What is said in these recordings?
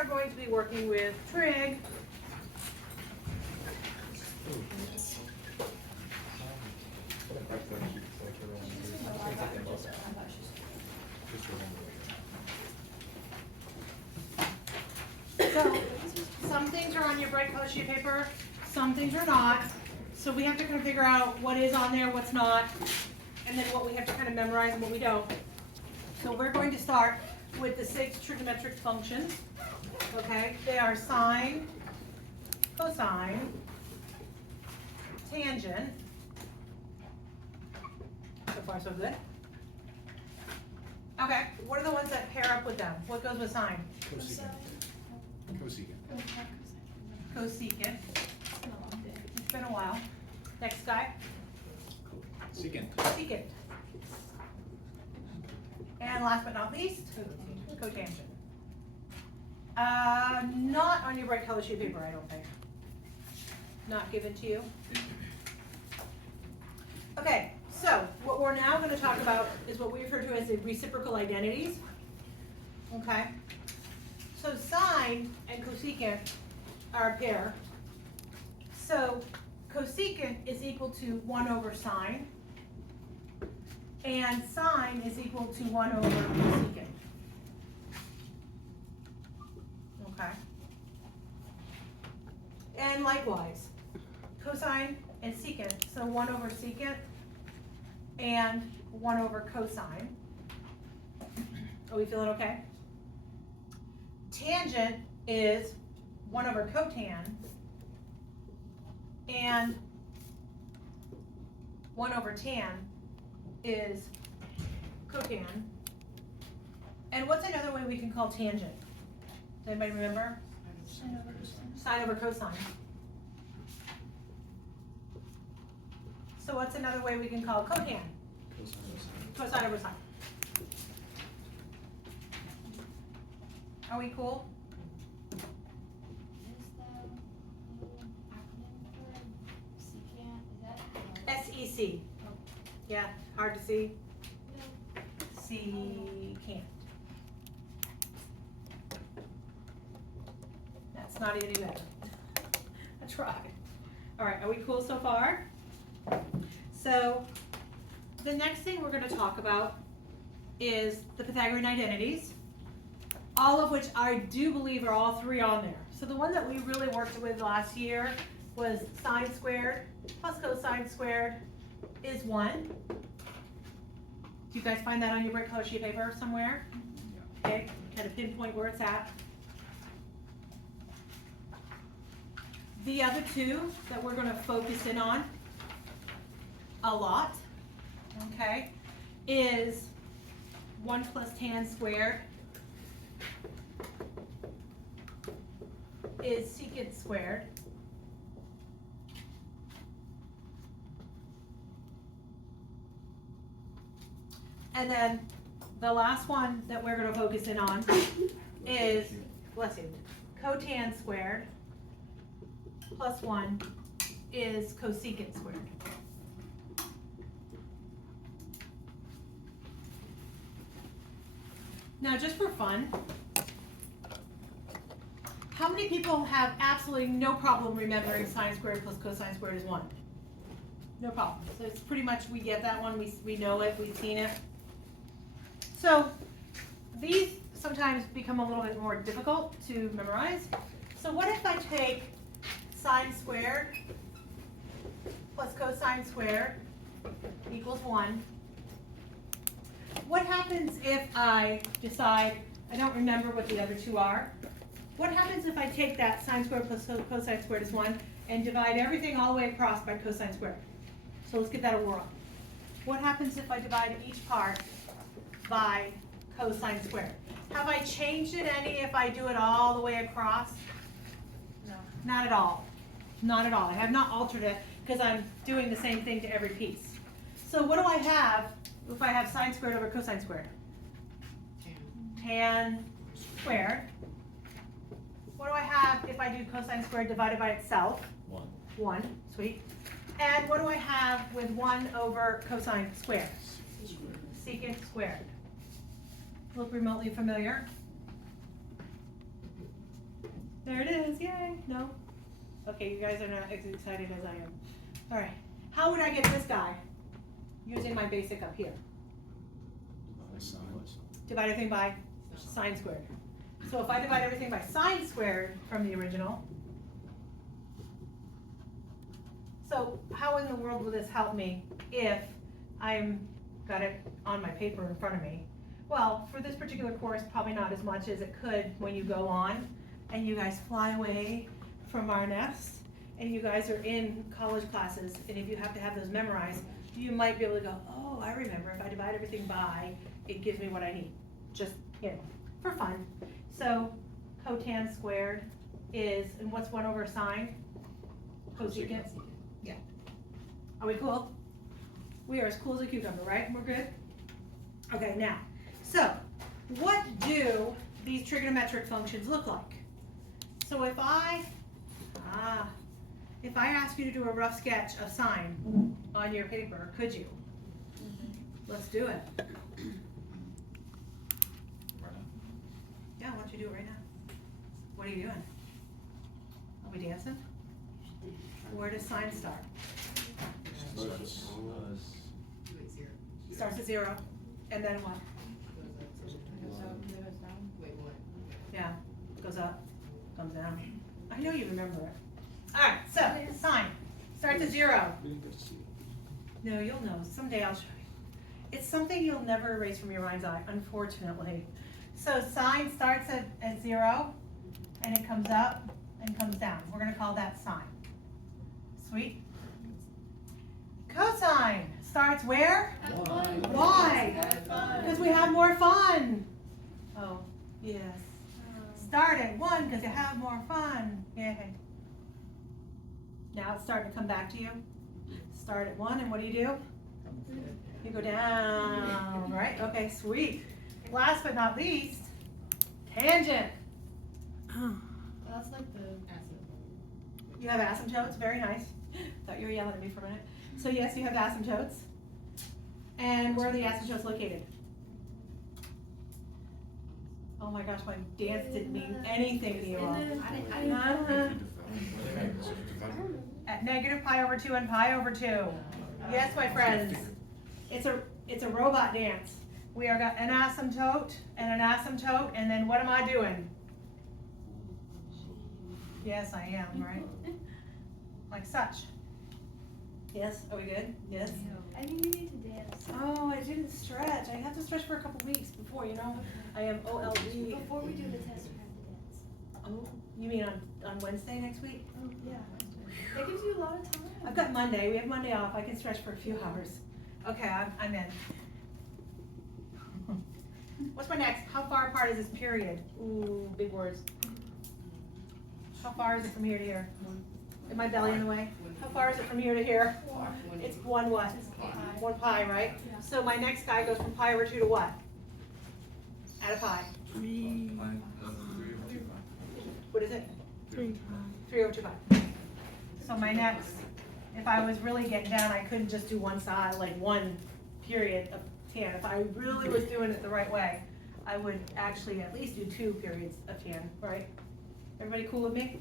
are going to be working with trig. So, some things are on your bright color sheet of paper, some things are not. So we have to kind of figure out what is on there, what's not, and then what we have to kind of memorize and what we don't. So we're going to start with the 6 trigonometric functions. Okay, they are sine, cosine, tangent. So far so good. Okay, what are the ones that pair up with them? What goes with sine? Cosecant. Cosecant. It's been a while. Next guy. Secant. Secant. And last but not least, cotangent. Not on your bright color sheet of paper, I don't think. Not given to you. Okay, so what we're now going to talk about is what we refer to as the reciprocal identities. Okay? So sine and cosecant are a pair. So cosecant is equal to 1 over sine, and sine is equal to 1 over cosecant. Okay? And likewise, cosine and secant, so 1 over secant and 1 over cosine. Are we feeling okay? Tangent is 1 over cotan and 1 over tan is cotan. And what's another way we can call tangent? Does anybody remember? Sine over cosine. So what's another way we can call cotan? Cosine over sine. Are we cool? SEC. Yeah, hard to see. Secant. That's not even any better. I tried. All right, are we cool so far? So the next thing we're going to talk about is the Pythagorean identities, all of which I do believe are all 3 on there. So the one that we really worked with last year was sine squared plus cosine squared is 1. Do you guys find that on your bright color sheet of paper somewhere? Okay, kind of pinpoint where it's at. The other 2 that we're going to focus in on a lot, okay, is 1 plus tan squared is secant squared. And then the last one that we're going to focus in on is, bless you, cotan squared plus 1 is cosecant squared. Now, just for fun, how many people have absolutely no problem remembering sine squared plus cosine squared is 1? No problem. So it's pretty much, we get that one, we know it, we've seen it. So these sometimes become a little bit more difficult to memorize. So what if I take sine squared plus cosine squared equals 1? What happens if I decide, I don't remember what the other 2 are. What happens if I take that sine squared plus cosine squared is 1 and divide everything all the way across by cosine squared? So let's give that a whirl. What happens if I divide each part by cosine squared? Have I changed it any if I do it all the way across? No. Not at all. Not at all. I have not altered it because I'm doing the same thing to every piece. So what do I have if I have sine squared over cosine squared? Tan squared. What do I have if I do cosine squared divided by itself? 1. 1. Sweet. And what do I have with 1 over cosine squared? Secant squared. Look remotely familiar. There it is, yay, no? Okay, you guys are not as excited as I am. All right, how would I get this guy? Using my basic up here. Divide everything by sine squared. So if I divide everything by sine squared from the original, so how in the world will this help me if I'm got it on my paper in front of me? Well, for this particular course, probably not as much as it could when you go on and you guys fly away from our nest and you guys are in college classes, and if you have to have those memorized, you might be able to go, oh, I remember, if I divide everything by, it gives me what I need. Just, for fun. So cotan squared is, and what's 1 over sine? Cosecant. Yeah. Are we cool? We are as cool as a cucumber, right? We're good? Okay, now, so what do these trigonometric functions look like? So if I ask you to do a rough sketch of sine on your paper, could you? Let's do it. Yeah, why don't you do it right now? What are you doing? Are we dancing? Where does sine start? Starts at 0. And then what? Yeah, goes up, comes down. I know you remember it. Alright, so sine starts at 0. No, you'll know. Someday I'll show you. It's something you'll never erase from your mind's eye, unfortunately. So sine starts at 0, and it comes up and comes down. We're going to call that sine. Sweet. Cosine starts where? Why? Because we have more fun. Oh, yes. Start at 1 because you have more fun. Yay. Now it's starting to come back to you. Start at 1, and what do? You go down, right? Okay, sweet. Last but not least, tangent. That's like the asymptote. You have asymptotes, very nice. Thought you were yelling at me for a minute. So yes, you have asymptotes. And where are the asymptotes located? Oh my gosh, my dance didn't mean anything to you all. At negative pi over 2 and pi over 2. Yes, my friends. It's a robot dance. We are got an asymptote, and then what am I doing? Yes, I am, right? Like such. Yes, are we good? Yes? I think you need to dance. Oh, I didn't stretch. I have to stretch for a couple weeks before, I am OLD. Before we do the test, we have to dance. Oh, you mean on Wednesday next week? Oh, yeah. That gives you a lot of time. I've got Monday. We have Monday off. I can stretch for a few hours. Okay, I'm in. What's my next? How far apart is this period? Ooh, big words. How far is it from here to here? Is my belly in the way? How far is it from here to here? It's 1 what? 1 pi, right? Yeah. So my next guy goes from pi over 2 to what? Add a pi. 3. What is it? 3 3 over 2 pi. So my next, if I was really getting down, I couldn't just do one side, like one period of tan. If I really was doing it the right way, I would actually at least do 2 periods of tan, right? Everybody cool with me?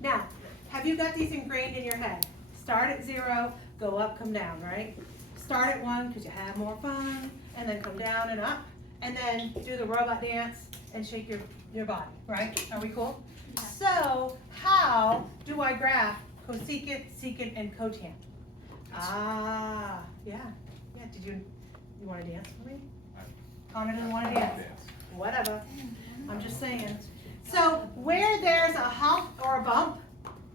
Now, have you got these ingrained in your head? Start at 0, go up, come down, right? Start at 1 because you have more fun, and then come down and up, and then do the robot dance and shake your body, right? Are we cool? Yeah. So, how do I graph cosecant, secant, and cotan? Yeah. Did you want to dance with me? Connor doesn't want to dance. Whatever. I'm just saying. So, where there's a hump or a bump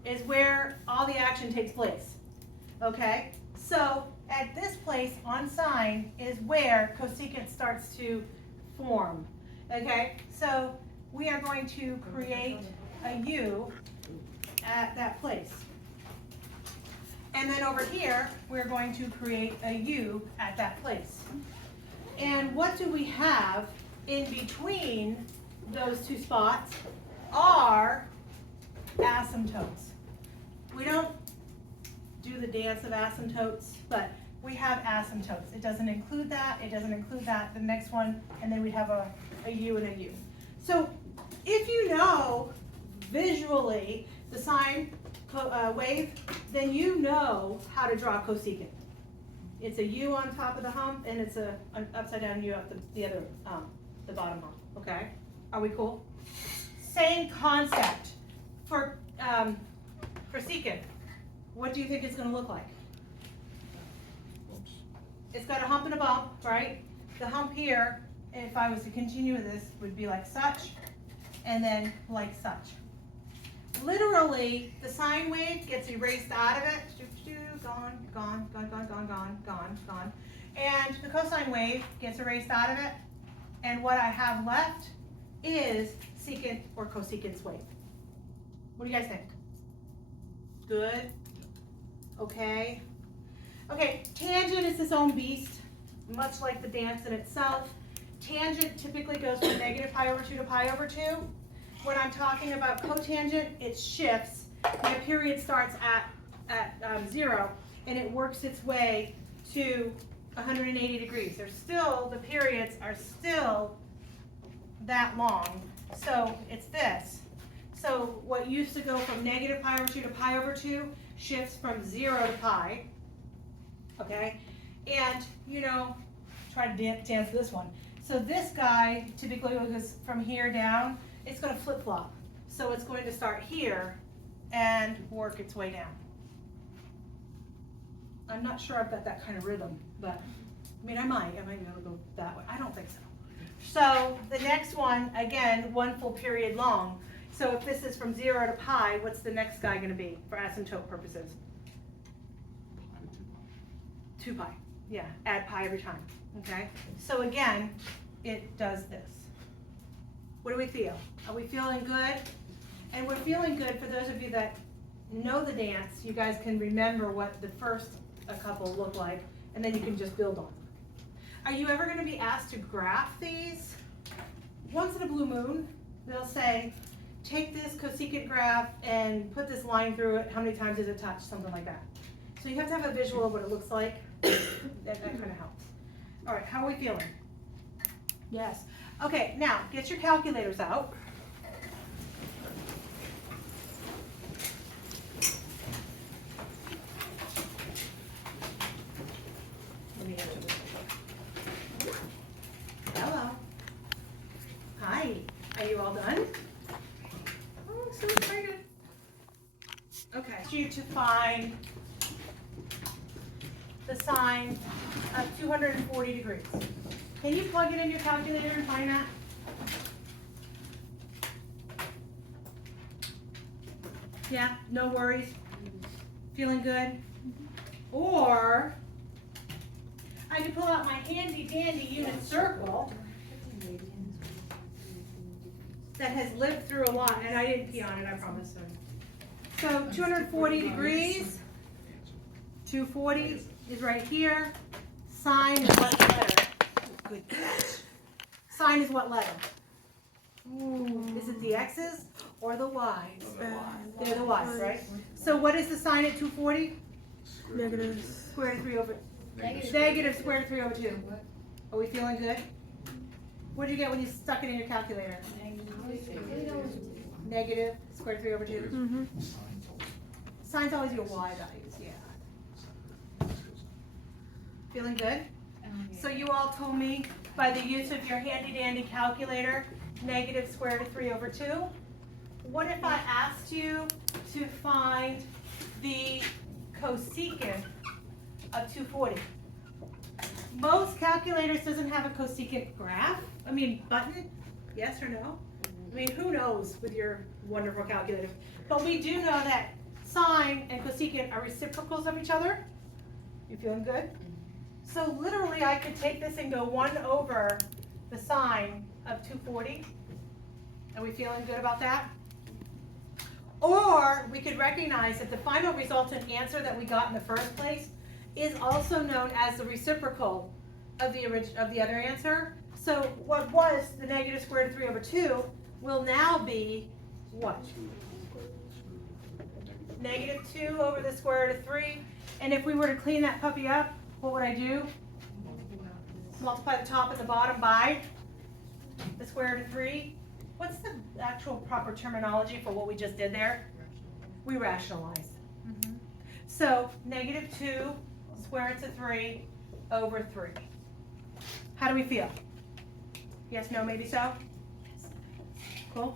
is where all the action takes place. Okay? So, at this place on sine is where cosecant starts to form. Okay? So, we are going to create a U at that place. And then over here, we're going to create a U at that place. And what do we have in between those 2 spots are asymptotes. We don't do the dance of asymptotes, but we have asymptotes. It doesn't include that, the next one, and then we have a U and a U. So if you know visually the sine wave, then you know how to draw cosecant. It's a U on top of the hump, and it's an upside down U at the other, the bottom hump, okay? Are we cool? Same concept for secant. What do you think it's gonna look like? Oops. It's got a hump and a bump, right? The hump here, if I was to continue with this, would be like such, and then like such. Literally, the sine wave gets erased out of it, gone, gone, gone, gone, gone, gone, gone, gone. And the cosine wave gets erased out of it, and what I have left is secant or cosecant wave. What do you guys think? Good? Okay. Okay, tangent is its own beast, much like the dance in itself. Tangent typically goes from negative pi over 2 to pi over 2. When I'm talking about cotangent, it shifts. My period starts at 0, and it works its way to 180 degrees. The periods are still that long, so it's this. So what used to go from negative pi over 2 to pi over 2 shifts from 0 to pi, okay? And, try to dance this one. So this guy typically goes from here down. It's going to flip-flop. So it's going to start here and work its way down. I'm not sure I've got that kind of rhythm, but, I might be able to go that way. I don't think so. So the next one, again, one full period long. So if this is from 0 to pi, what's the next guy going to be for asymptote purposes? 2 pi. Yeah, add pi every time. Okay? So again, it does this. What do we feel? Are we feeling good? And we're feeling good for those of you that know the dance. You guys can remember what the first couple look like, and then you can just build on. Are you ever going to be asked to graph these? Once in a blue moon, they'll say, take this cosecant graph and put this line through it. How many times does it touch? Something like that. So you have to have a visual of what it looks like. that kind of helps. All right, how are we feeling? Yes. Okay, now get your calculators out. Let me answer this. Hello. Hi. Are you all done? Oh, so excited. Okay. I want you to find the sine of 240 degrees. Can you plug it in your calculator and find that? Yeah, no worries. Feeling good? Or I could pull out my handy dandy unit circle that has lived through a lot, and I didn't pee on it, I promise. So 240 degrees, 240 is right here. Sine is what letter? Good catch. Sine is what letter? Ooh, is it the X's or the Y's? They're the Y's, right? So what is the sine at 240? Negative. Square root of 3 over. Negative. Negative square root of 3 over 2. Are we feeling good? What did you get when you stuck it in your calculator? Negative square root of 3 over 2. Mm-hmm. Sine's always your Y values, yeah. Feeling good? So you all told me by the use of your handy dandy calculator, negative square root of 3 over 2. What if I asked you to find the cosecant of 240? Most calculators doesn't have a cosecant graph, button, yes or no? Who knows with your wonderful calculators? But we do know that sine and cosecant are reciprocals of each other. You feeling good? So literally I could take this and go 1 over the sine of 240. Are we feeling good about that? Or we could recognize that the final resultant answer that we got in the first place is also known as the reciprocal of the other answer. So what was the negative square root of 3 over 2 will now be what? Negative 2 over the square root of 3. And if we were to clean that puppy up, what would I do? Multiply the top and the bottom by the square root of 3. what's the actual proper terminology for what we just did there? We rationalized. So -2 square root of 3 over 3. How do we feel? Yes, no, maybe so? Cool.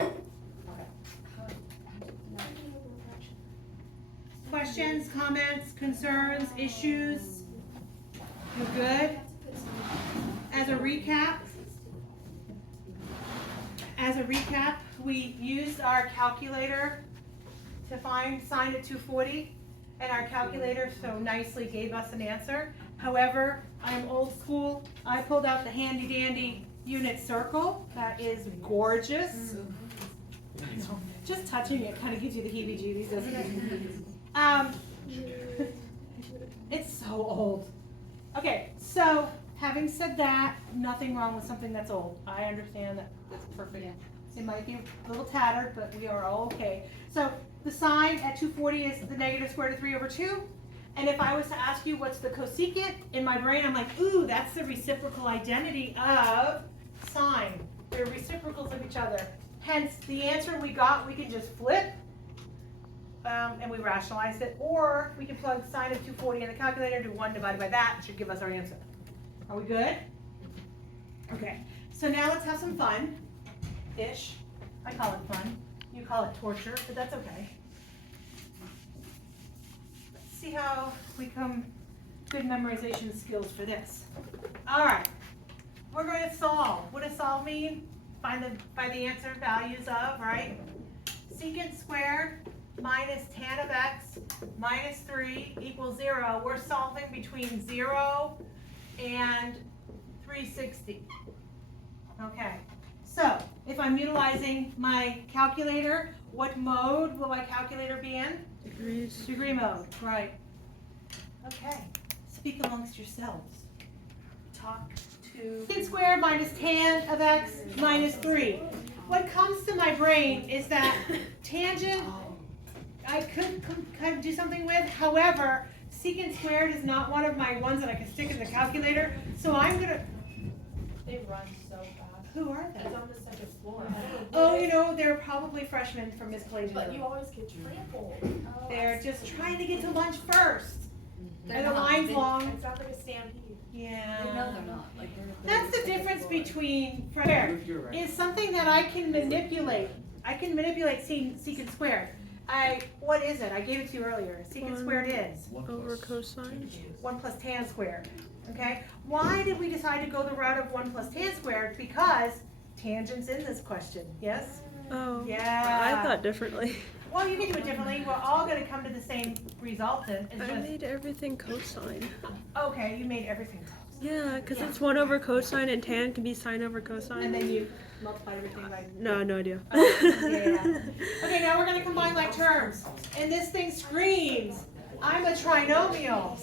Questions, comments, concerns, issues? You're good? As a recap, we used our calculator to find sine of 240, and our calculator so nicely gave us an answer. However, I'm old school. I pulled out the handy dandy unit circle. That is gorgeous. I know. Just touching it kind of gives you the heebie-jeebies, doesn't it? It's so old. Okay, so having said that, nothing wrong with something that's old. I understand that it's perfect. Yeah. It might be a little tattered, but we are all okay. So the sine at 240 is the negative square root of 3 over 2. And if I was to ask you what's the cosecant, in my brain I'm like, ooh, that's the reciprocal identity of sine. They're reciprocals of each other. Hence, the answer we got, we can just flip, and we rationalize it. Or we can plug sine of 240 in the calculator, do 1 divided by that, it should give us our answer. Are we good? Okay, so now let's have some fun-ish. I call it fun. You call it torture, but that's okay. Let's see how we come good memorization skills for this. All right, we're going to solve. What does solve mean? Find the answer values of, right? Secant squared minus tan of x minus 3 equals 0. We're solving between 0 and 360. Okay, so if I'm utilizing my calculator, what mode will my calculator be in? Degrees. Degree mode, right. Okay, speak amongst yourselves. Talk to secant squared minus tan of x minus 3. What comes to my brain is that tangent I could kind of do something with. However, secant squared is not one of my ones that I can stick in the calculator. So I'm gonna. They run so fast. Who are they? It's on the second floor. Oh, you know, they're probably freshmen from Miss Clay's But room. you always get trampled. They're just trying to get to lunch first. They're And the not. line's long. It's not like a stampede. Yeah. They know they're not. Like That's the difference between square. Is something that I can manipulate. I can manipulate secant squared. What is it? I gave it to you earlier. Secant squared is Over cosine. 1 plus tan squared. Okay? Why did we decide to go the route of 1 plus tan squared? Because tangent's in this question. Yes? Oh. Yeah. I thought differently. Well, you can do it differently. We're all going to come to the same result. It's I just, made everything cosine. okay, you made everything close. Yeah, because it's 1 over cosine and tan can be sine over cosine. And then you multiply everything by. No, no idea. Yeah. Okay, now we're going to combine like terms. And this thing screams, I'm a trinomial.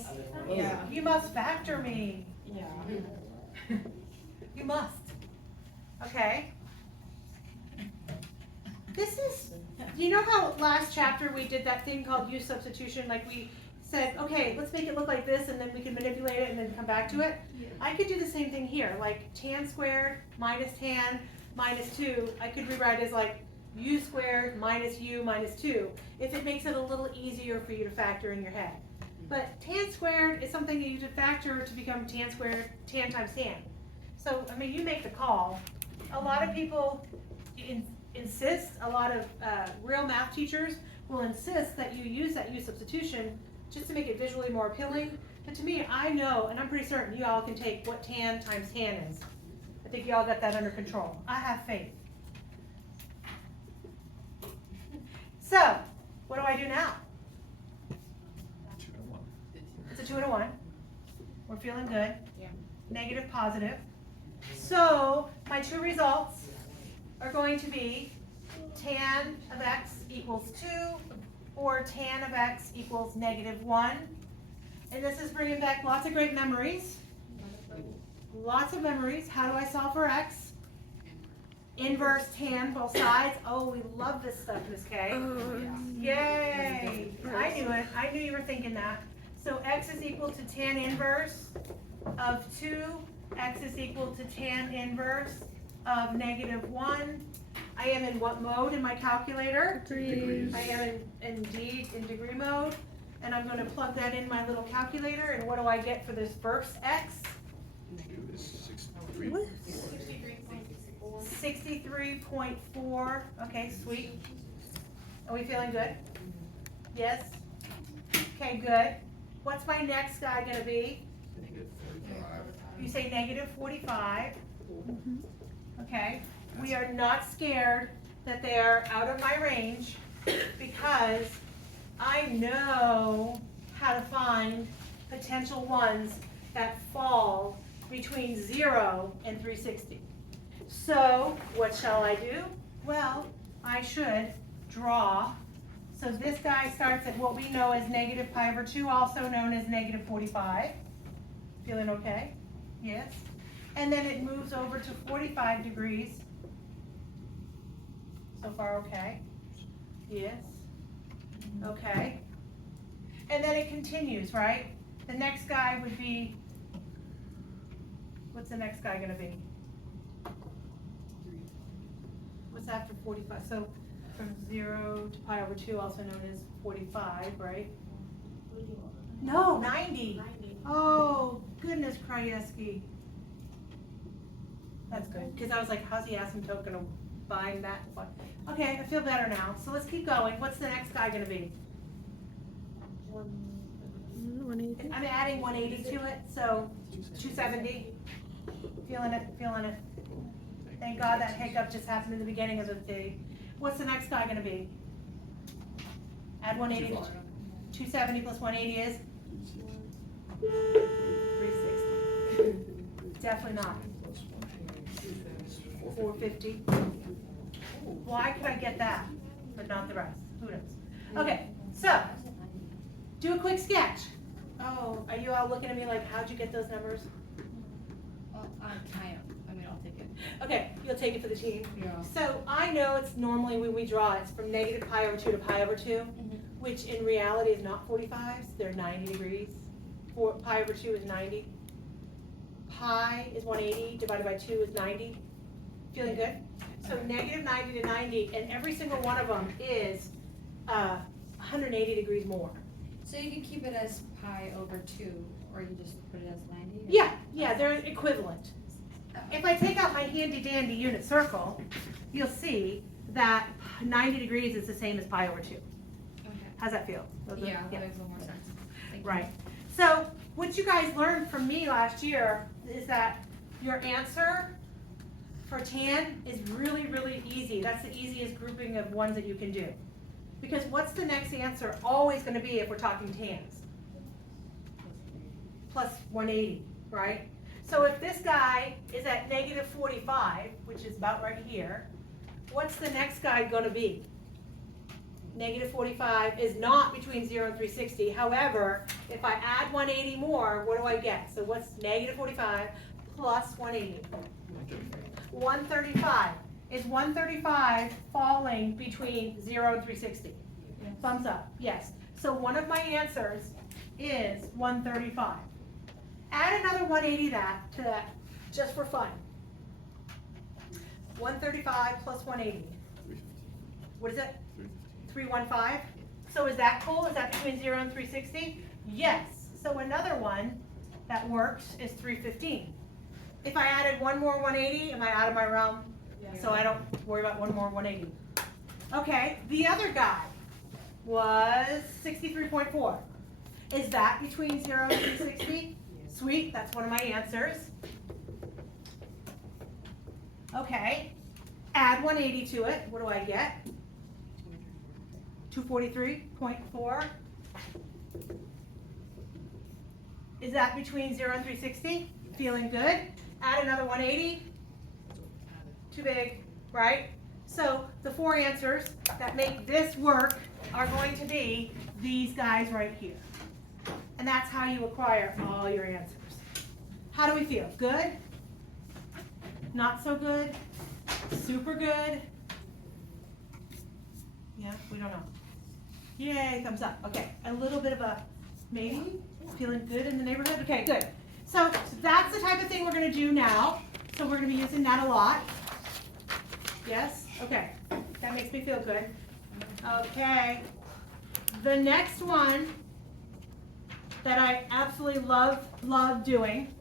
Yeah. You must factor me. Yeah. You must. Okay. This is, you know how last chapter we did that thing called use substitution? Like we said, okay, let's make it look like this and then we can manipulate it and then come back to it. Yeah. I could do the same thing here, like tan squared minus tan minus 2. I could rewrite as like u squared minus u minus 2 if it makes it a little easier for you to factor in your head. But tan squared is something that you have to factor to become tan squared, tan times tan. So, I mean, you make the call. A lot of people insist, a lot of real math teachers will insist that you use that use substitution just to make it visually more appealing. But to me, I know, and I'm pretty certain you all can take what tan times tan is. I think you all got that under control. I have faith. So, what do I do now? 2 and 1. It's a 2 and a 1. We're feeling good. Yeah. Negative, positive. So, my two results are going to be tan of x equals 2 or tan of x equals negative 1. And this is bringing back lots of great memories. Lots of memories. How do I solve for x? Inverse tan both sides. Oh, we love this stuff, Miss Kay. Yay! I knew it. I knew you were thinking that. So x is equal to tan inverse of 2. X is equal to tan inverse of -1. I am in what mode in my calculator? Degrees. I am indeed in degree mode, and I'm gonna plug that in my little calculator, and what do I get for this first x? Q is 63. What? 63.4, okay, sweet. Are we feeling good? Yes? Okay, good. What's my next guy gonna be? -45. You say -45. Mhm. Okay, we are not scared that they are out of my range because I know how to find potential ones that fall between 0 and 360. So what shall I do? Well, I should draw. So this guy starts at what we know as -π/2, also known as -45. Feeling okay? Yes? And then it moves over to 45 degrees. So far, okay? Yes? Okay. And then it continues, right? The next guy would be, what's the next guy gonna be? What's after 45? So from 0 to π/2, also known as 45, right? No, 90. Oh, goodness, Krajewski. That's good, because I was like, how's the asymptote gonna bind that one? Okay, I feel better now. So let's keep going. What's the next guy gonna be? 180. I'm adding 180 to it, so 270. Feeling it, feeling it. Thank God that hiccup just happened in the beginning of the day. What's the next guy gonna be? Add 180 to 270 plus 180 is? 360. Definitely not. 450. Why could I get that, but not the rest? Who knows? Okay, so, do a quick sketch. Oh, are you all looking at me like, how'd you get those numbers? I am. I mean, I'll take it. Okay, you'll take it for the team. Yeah. So I know it's normally when we draw, it's from -π/2 to π/2, which in reality is not 45s, they're 90 degrees. π/2 is 90. Pi is 180 divided by 2 is 90. Feeling good? So -90 to 90, and every single one of them is 180 degrees more. So you can keep it as π/2, or you just put it as 90? or- Yeah, they're equivalent. If I take out my handy dandy unit circle, you'll see that 90 degrees is the same as π/2. Okay. How's that feel? Yeah, that makes a little more sense. Thank you. Right. So what you guys learned from me last year is that your answer for tan is really, really easy. That's the easiest grouping of ones that you can do. Because what's the next answer always gonna be if we're talking tans? Plus 180, right? So if this guy is at -45, which is about right here, what's the next guy gonna be? -45 is not between 0 and 360. However, if I add 180 more, what do I get? So what's -45 plus 180? 135. Is 135 falling between 0 and 360? Yes. Thumbs up, yes. So one of my answers is 135. Add another 180 to that, just for fun. 135 plus 180. 315. What is it? 315. 315? So is that cool? Is that between 0 and 360? Yes. So another one that works is 315. If I added one more 180, am I out of my realm? So I don't worry about one more 180. Okay, the other guy was 63.4. Is that between 0 and 360? Sweet, that's one of my answers. Okay, add 180 to it. What do I get? 243.4. Is that between 0 and 360? Feeling good? Add another 180. Too big, right? So the four answers that make this work are going to be these guys right here. And that's how you acquire all your answers. How do we feel? Good? Not so good? Super good? Yeah, we don't know. Yay, thumbs up. Okay, a little bit of a maybe. Feeling good in the neighborhood? Okay, good. So that's the type of thing we're gonna do now. So we're gonna be using that a lot. Yes? Okay, that makes me feel good. Okay, the next one that I absolutely love doing,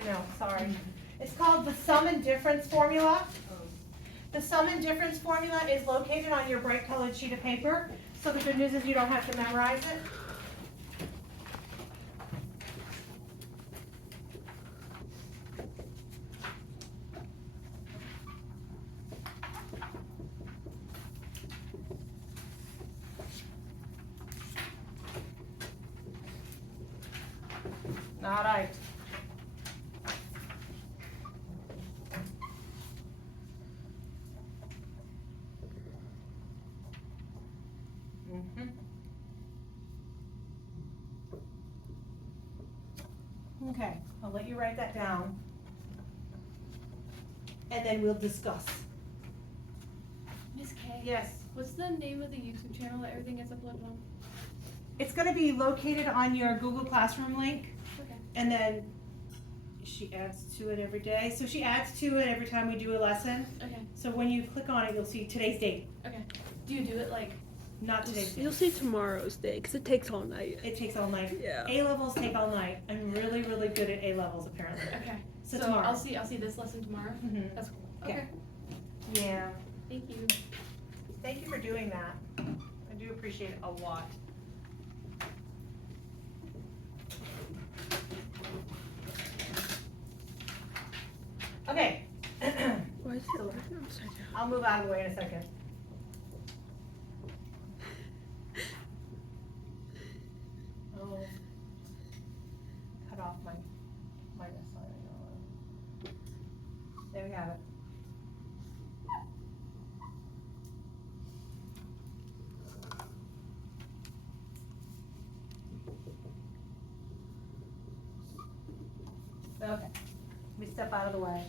I know, sorry, it's called the sum and difference formula. The sum and difference formula is located on your bright colored sheet of paper, so the good news is you don't have to memorize it. All right. Okay, I'll let you write that down. And then we'll discuss. Miss K. Yes. What's the name of the YouTube channel that everything gets uploaded on? It's gonna be located on your Google Classroom link, Okay. and then she adds to it every day. So she adds to it every time we do a lesson. Okay. So when you click on it, you'll see today's date, Okay. Do you do it like? not today's date. You'll see tomorrow's day because it takes all night. It takes all night. Yeah. A-levels take all night. I'm really, really good at A-levels apparently. Okay. So So tomorrow. I'll see this lesson tomorrow. Mhm. That's cool. Yeah. Okay. Yeah. Thank you. Thank you for doing that. I do appreciate it a lot. Okay. Why is it written upside down? I'll move out of the way in a second. Oh, cut off my minus sign. There we have it. Okay, let me step out of the way.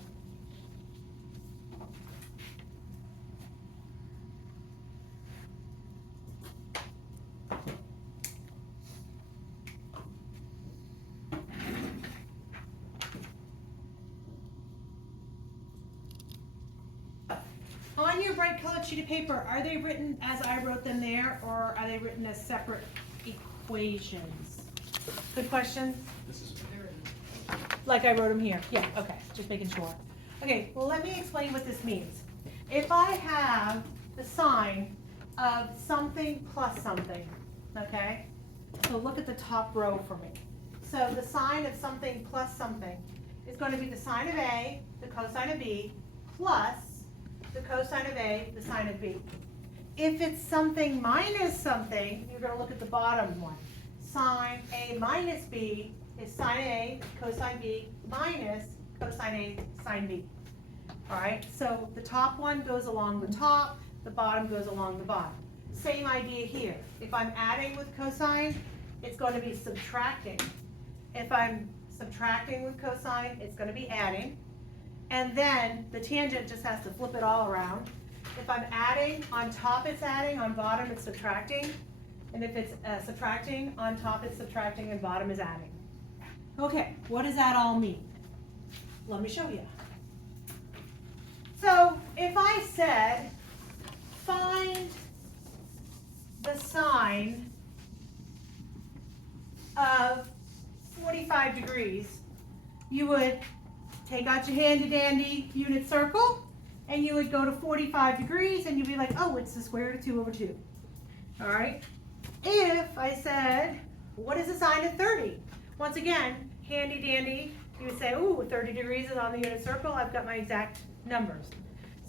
On your bright colored sheet of paper, are they written as I wrote them there, or are they written as separate equations? Good question. This is. Like I wrote them here. Yeah, okay, just making sure. Okay, well, let me explain what this means. If I have the sign of something plus something, okay? So look at the top row for me. So the sign of something plus something is going to be the sine of A, the cosine of B, plus the cosine of A, the sine of B. If it's something minus something, you're going to look at the bottom one. Sine A minus B is sine A cosine B minus cosine A sine B. All right, so the top one goes along the top, the bottom goes along the bottom. Same idea here. If I'm adding with cosine, it's going to be subtracting. If I'm subtracting with cosine, it's going to be adding. And then the tangent just has to flip it all around. If I'm adding, on top it's adding, on bottom it's subtracting. And if it's subtracting, on top it's subtracting, and bottom is adding. Okay, what does that all mean? Let me show you. So if I said, find the sine of 45 degrees, you would take out your handy dandy unit circle, and you would go to 45 degrees, and you'd be like, oh, it's the square root of 2 over 2. All right? If I said, what is the sine of 30? Once again, handy dandy, you would say, ooh, 30 degrees is on the unit circle, I've got my exact numbers.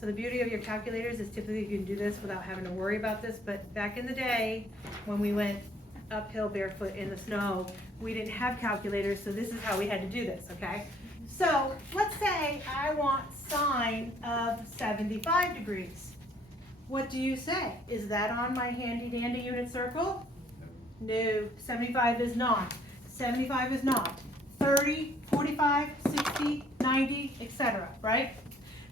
So the beauty of your calculators is typically you can do this without having to worry about this, but back in the day, when we went uphill barefoot in the snow, we didn't have calculators, so this is how we had to do this, okay? So let's say I want sine of 75 degrees. What do you say? Is that on my handy dandy unit circle? No, 75 is not. 75 is not. 30, 45, 60, 90, etc., right?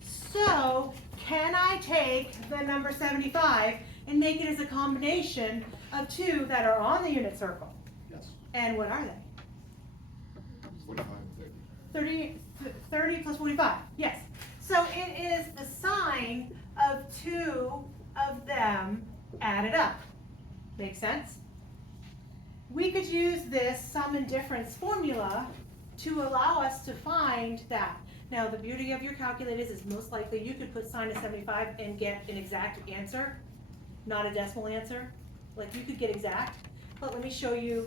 So can I take the number 75 and make it as a combination of two that are on the unit circle? Yes. And what are they? 45 and 30. 30 plus 45, yes. So it is the sine of two of them added up. Make sense? We could use this sum and difference formula to allow us to find that. Now, the beauty of your calculators is most likely you could put sine of 75 and get an exact answer, not a decimal answer. Like you could get exact, but let me show you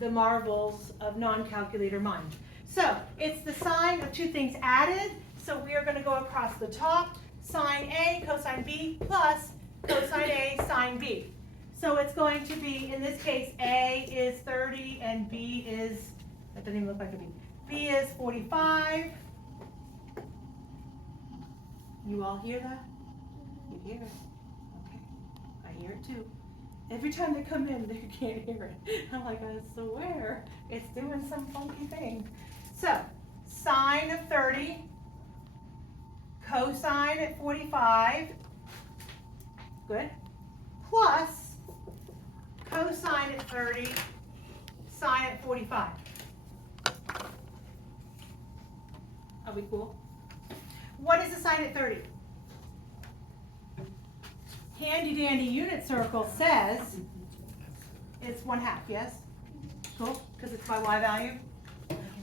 the marvels of non-calculator mind. So it's the sine of two things added, so we are going to go across the top, sine A cosine B plus cosine A sine B. So it's going to be, in this case, A is 30 and B is, that doesn't even look like a B. B is 45. You all hear that? You hear it? Okay. I hear it too. Every time they come in, they can't hear it. I'm like, I swear, it's doing some funky thing. So, sine of 30, cosine at 45, good, plus cosine at 30, sine at 45. Are we cool? What is the sine at 30? Handy dandy unit circle says it's 1/2, yes? Cool, because it's my y value.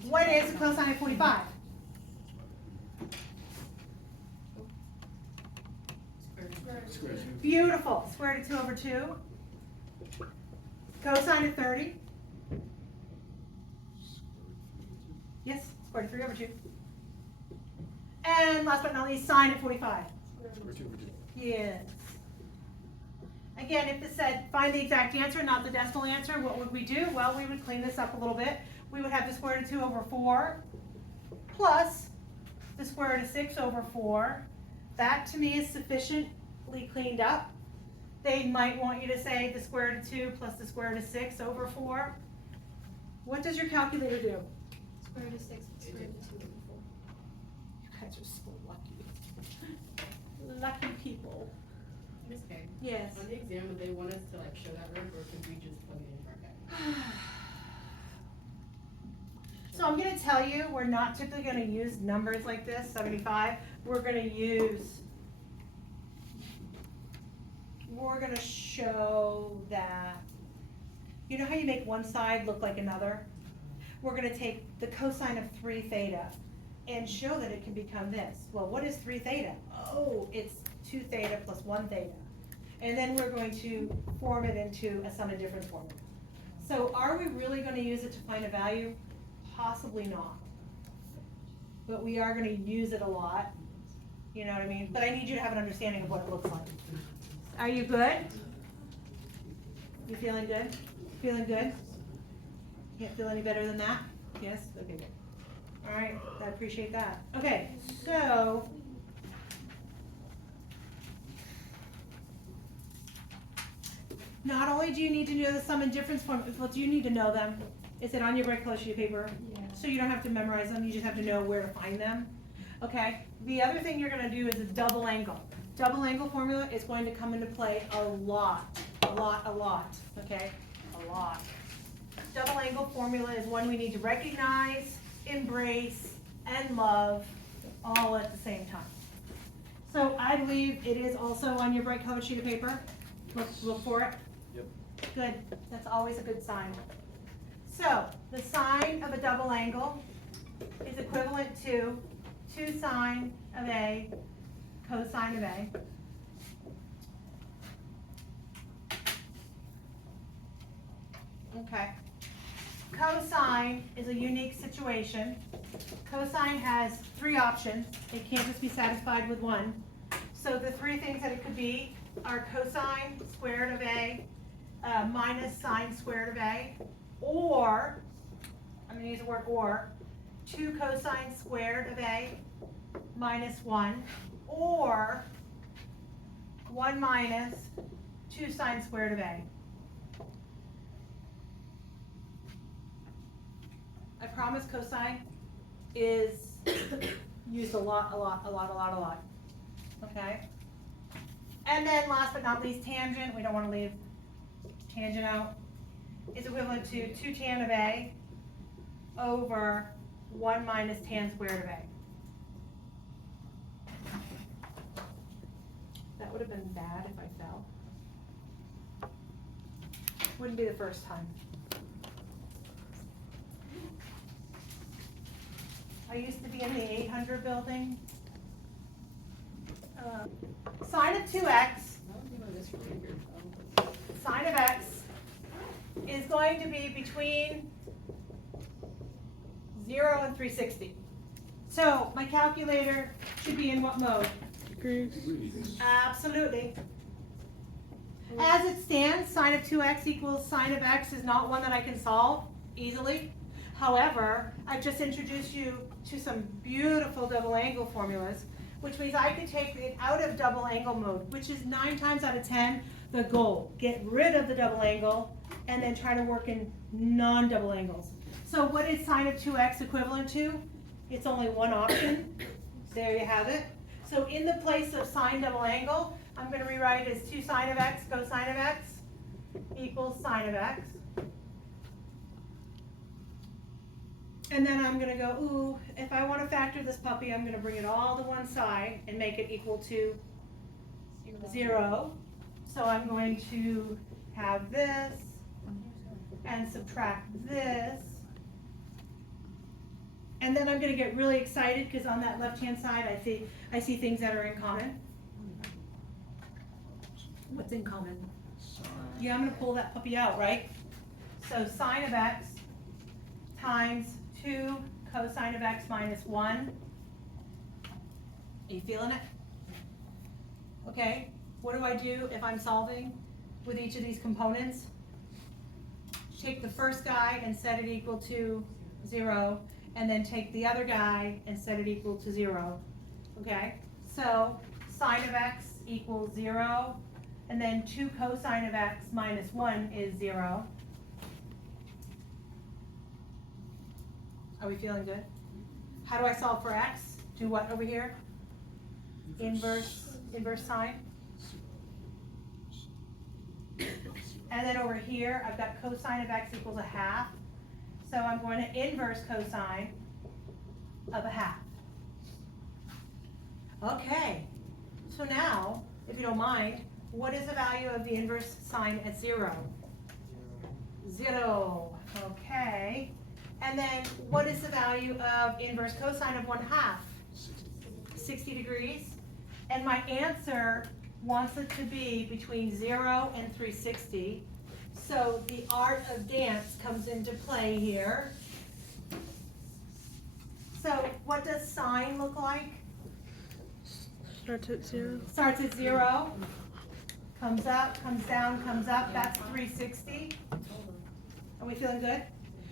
What is the cosine of 45? Square root. Beautiful, square root of 2 over 2. Cosine of 30? Yes, square root of 3 over 2. And last but not least, sine at 45. Square root over 2. Yes. Again, if it said find the exact answer, not the decimal answer, what would we do? Well, we would clean this up a little bit. We would have the square root of 2 over 4 plus the square root of 6 over 4. That to me is sufficiently cleaned up. They might want you to say the square root of 2 plus the square root of 6 over 4. What does your calculator do? Square root of 6, square root of 2 over 4. You guys are so lucky. Lucky people. Miss Kay, Yes. on the exam, would they want us to like show that room, or could we just plug it in our guide? So I'm going to tell you, we're not typically going to use numbers like this, 75. We're going to show that, you know how you make one side look like another? We're going to take the cosine of 3 theta and show that it can become this. Well, what is 3 theta? Oh, it's 2 theta plus 1 theta. And then we're going to form it into a sum and difference formula. So are we really going to use it to find a value? Possibly not. But we are going to use it a lot. You know what I mean? But I need you to have an understanding of what it looks like. Are you good? You feeling good? Feeling good? Can't feel any better than that? Yes? Okay, good. All right, I appreciate that. Okay, so not only do you need to know the sum and difference formulas, well, do you need to know them? Is it on your bright color sheet of paper? Yeah. So you don't have to memorize them, you just have to know where to find them. Okay, the other thing you're gonna do is a double angle. Double angle formula is going to come into play a lot, okay? A lot. Double angle formula is one we need to recognize, embrace, and love all at the same time. So I believe it is also on your bright colored sheet of paper. Look for it. Yep. Good, that's always a good sign. So the sine of a double angle is equivalent to 2 sine of A cosine of A. Okay. Cosine is a unique situation. Cosine has 3 options. It can't just be satisfied with one. So the 3 things that it could be are cosine squared of A minus sine squared of A, or, I'm going to use the word or, 2 cosine squared of A minus 1, or 1 minus 2 sine squared of A. I promise cosine is used a lot. Okay? And then last but not least, tangent, we don't want to leave tangent out, is equivalent to 2 tan of A over 1 minus tan squared of A. That would have been bad if I fell. Wouldn't be the first time. I used to be in the 800 building. Sine of 2x, I don't think of this figure. sine of x is going to be between 0 and 360. So my calculator should be in what mode? Degrees. Degrees. Absolutely. As it stands, sine of 2x equals sine of x is not one that I can solve easily. However, I've just introduced you to some beautiful double angle formulas, which means I can take it out of double angle mode, which is 9 times out of 10 the goal. Get rid of the double angle and then try to work in non-double angles. So what is sine of 2x equivalent to? It's only one option. There you have it. So in the place of sine double angle, I'm going to rewrite it as 2 sine of x cosine of x equals sine of x. And then I'm going to go, ooh, if I want to factor this puppy, I'm going to bring it all to one side and make it equal to 0. So I'm going to have this and subtract this. And then I'm going to get really excited because on that left-hand side I see things that are in common. What's in common? Yeah, I'm going to pull that puppy out, right? So sine of x times 2 cosine of x minus 1. Are you feeling it? Okay, what do I do if I'm solving with each of these components? Take the first guy and set it equal to 0, and then take the other guy and set it equal to 0. Okay, so sine of x equals 0, and then 2 cosine of x minus 1 is 0. Are we feeling good? How do I solve for x? Do what over here? Inverse sine. And then over here, I've got cosine of x equals 1/2. So I'm going to inverse cosine of 1/2. Okay, so now, if you don't mind, what is the value of the inverse sine at 0? 0, okay. And then what is the value of inverse cosine of 1/2? 60 degrees. And my answer wants it to be between 0 and 360. So the art of dance comes into play here. So what does sine look like? Starts at 0. Starts at 0, comes up, comes down, comes up, that's 360. Are we feeling good?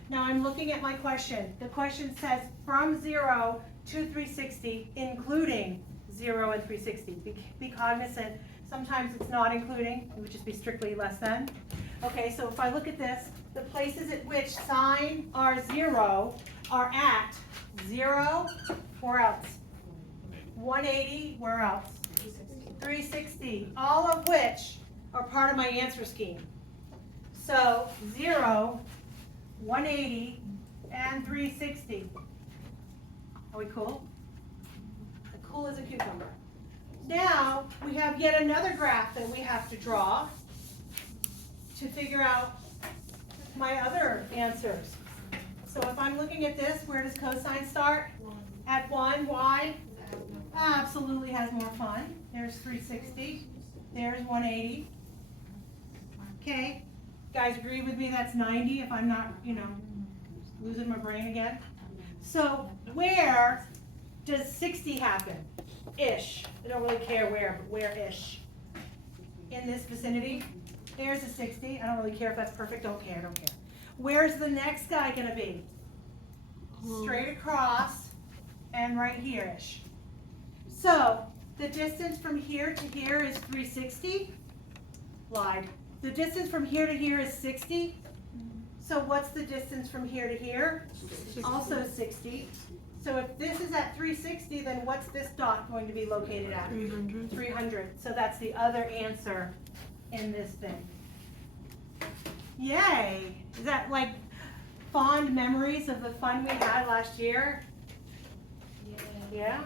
Now I'm looking at my question. The question says from 0 to 360, including 0 and 360. Be cognizant, sometimes it's not including, it would just be strictly less than. Okay, so if I look at this, the places at which sine are 0 are at 0, where else? 180, where else? 360, all of which are part of my answer scheme. So 0, 180, and 360. Are we cool? Cool as a cucumber. Now, we have yet another graph that we have to draw to figure out my other answers. So if I'm looking at this, where does cosine start? At 1, why? Absolutely has more fun. There's 360. There's 180. Okay, guys agree with me that's 90 if I'm not, losing my brain again? So where does 60 happen? Ish. I don't really care where, but where-ish? In this vicinity. There's a 60. I don't really care if that's perfect. Don't care. Where's the next guy going to be? Straight across and right here-ish. So the distance from here to here is 360. Lied. The distance from here to here is 60. So what's the distance from here to here? 60. Also 60. So if this is at 360, then what's this dot going to be located at? 300. 300. So that's the other answer in this thing. Yay! Is that like fond memories of the fun we had last year? Yeah?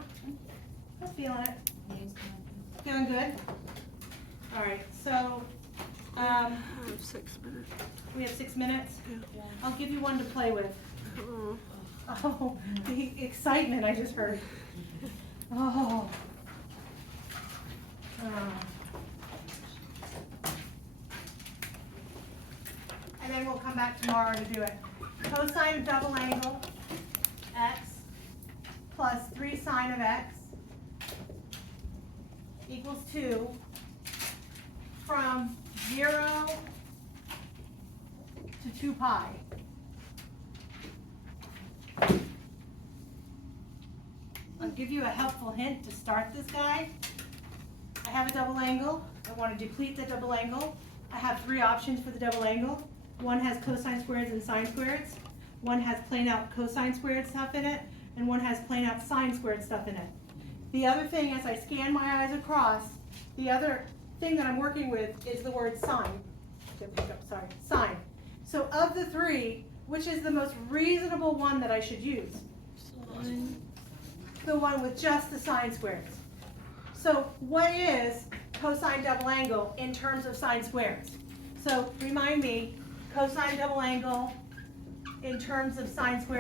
I'm feeling it. Feeling good? All right, so, I have 6 minutes. we have 6 minutes. Yeah. I'll give you one to play with. Oh. Oh, the excitement I just heard. Oh. And then we'll come back tomorrow to do it. Cosine of double angle, x, plus 3 sine of x equals 2 from 0 to 2 pi. I'll give you a helpful hint to start this guy. I have a double angle. I want to deplete the double angle. I have 3 options for the double angle. One has cosine squareds and sine squareds. One has plain out cosine squared stuff in it, and one has plain out sine squared stuff in it. The other thing, as I scan my eyes across, the other thing that I'm working with is the word sine. Sorry, sine. So of the 3, which is the most reasonable one that I should use? The one with just the sine squares. So what is cosine double angle in terms of sine squares? So remind me, cosine double angle in terms of sine squares.